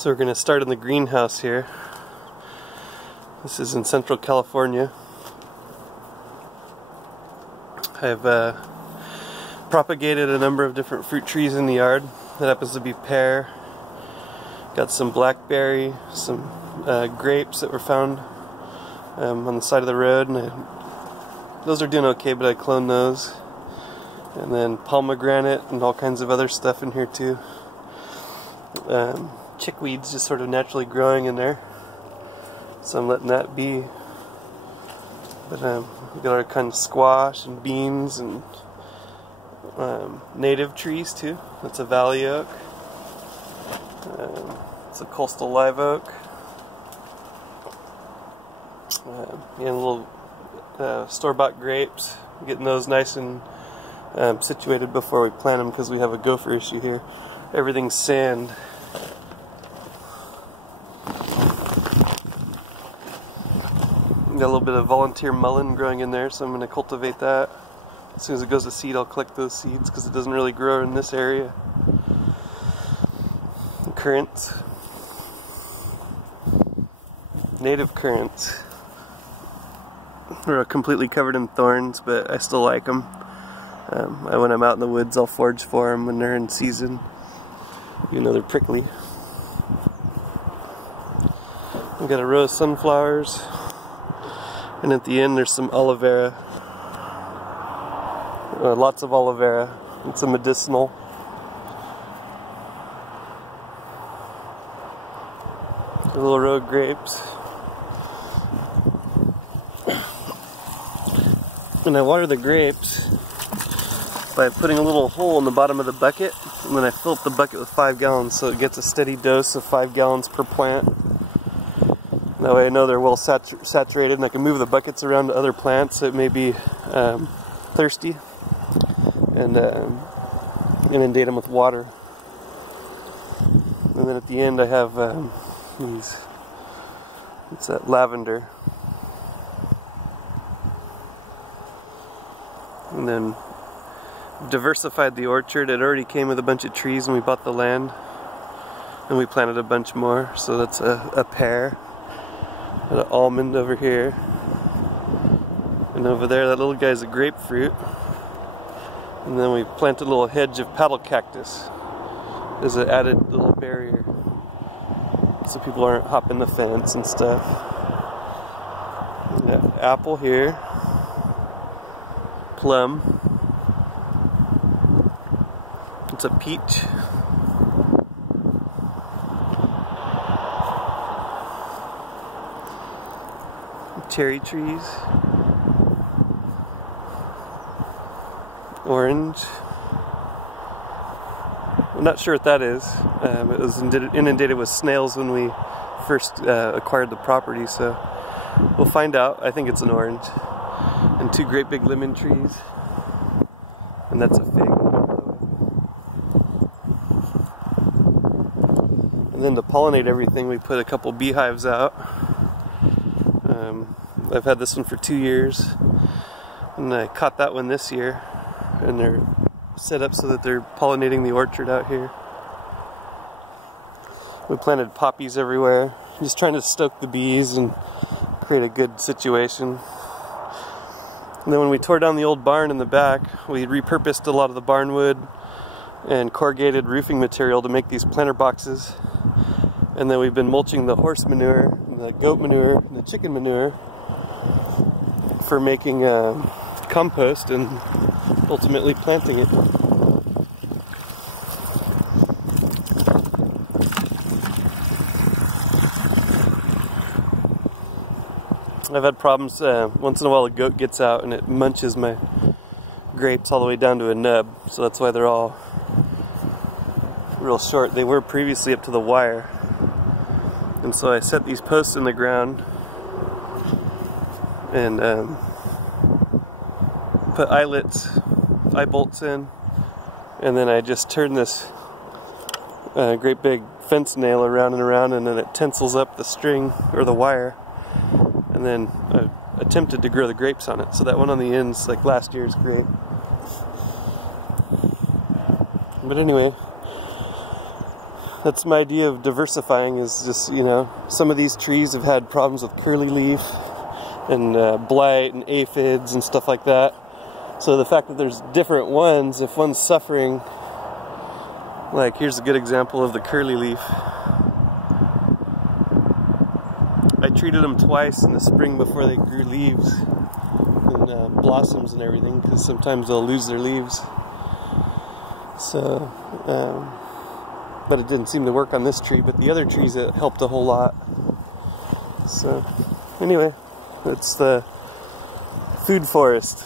So we're going to start in the greenhouse here. This is in Central California. I've propagated a number of different fruit trees in the yard. That happens to be pear. Got some blackberry, some grapes that were found on the side of the road, and those are doing okay, but I cloned those. And then pomegranate and all kinds of other stuff in here too. Chickweed's just sort of naturally growing in there, so I'm letting that be. But we got our kind of squash and beans and native trees too. That's a valley oak. It's a coastal live oak. And little store-bought grapes. Getting those nice and situated before we plant them, because we have a gopher issue here. Everything's sand. Got a little bit of volunteer mullein growing in there, so I'm going to cultivate that. As soon as it goes to seed, I'll collect those seeds, because it doesn't really grow in this area. Currants. Native currants. They're completely covered in thorns, but I still like them. When I'm out in the woods, I'll forage for them when they're in season. You know, they're prickly. We've got a row of sunflowers. And at the end there's some aloe vera. Lots of aloe vera. It's a medicinal. A little row of grapes. And I water the grapes by putting a little hole in the bottom of the bucket, and then I fill up the bucket with 5 gallons, so it gets a steady dose of 5 gallons per plant. That way I know they're well saturated, and I can move the buckets around to other plants that may be thirsty, and inundate them with water. And then at the end I have these, it's that lavender. And then diversified the orchard. It already came with a bunch of trees when we bought the land, and we planted a bunch more. So that's a pear. Got an almond over here, and over there that little guy's a grapefruit. And then we planted a little hedge of paddle cactus as an added little barrier, so people aren't hopping the fence and stuff. Got apple here, plum, it's a peach. Cherry trees, orange. I'm not sure what that is. It was inundated with snails when we first acquired the property, so we'll find out. I think it's an orange. And 2 great big lemon trees, and that's a fig. And then to pollinate everything, we put a couple beehives out. I've had this one for 2 years, and I caught that one this year, and they're set up so that they're pollinating the orchard out here. We planted poppies everywhere, just trying to stoke the bees and create a good situation. And then when we tore down the old barn in the back, we repurposed a lot of the barn wood and corrugated roofing material to make these planter boxes. And then we've been mulching the horse manure, and the goat manure, and the chicken manure for making compost and ultimately planting it. I've had problems, once in a while a goat gets out and it munches my grapes all the way down to a nub, so that's why they're all real short. They were previously up to the wire, and so I set these posts in the ground and put eye bolts in, and then I just turn this great big fence nail around and around, and then it tensils up the string or the wire. And then I attempted to grow the grapes on it, so that one on the end's like last year's grape. But anyway, that's my idea of diversifying, is just, you know, some of these trees have had problems with curly leaf and blight and aphids and stuff like that. So the fact that there's different ones, if one's suffering, like here's a good example of the curly leaf. I treated them twice in the spring before they grew leaves and blossoms and everything, because sometimes they'll lose their leaves. So, but it didn't seem to work on this tree, but the other trees it helped a whole lot. So, anyway, that's the food forest.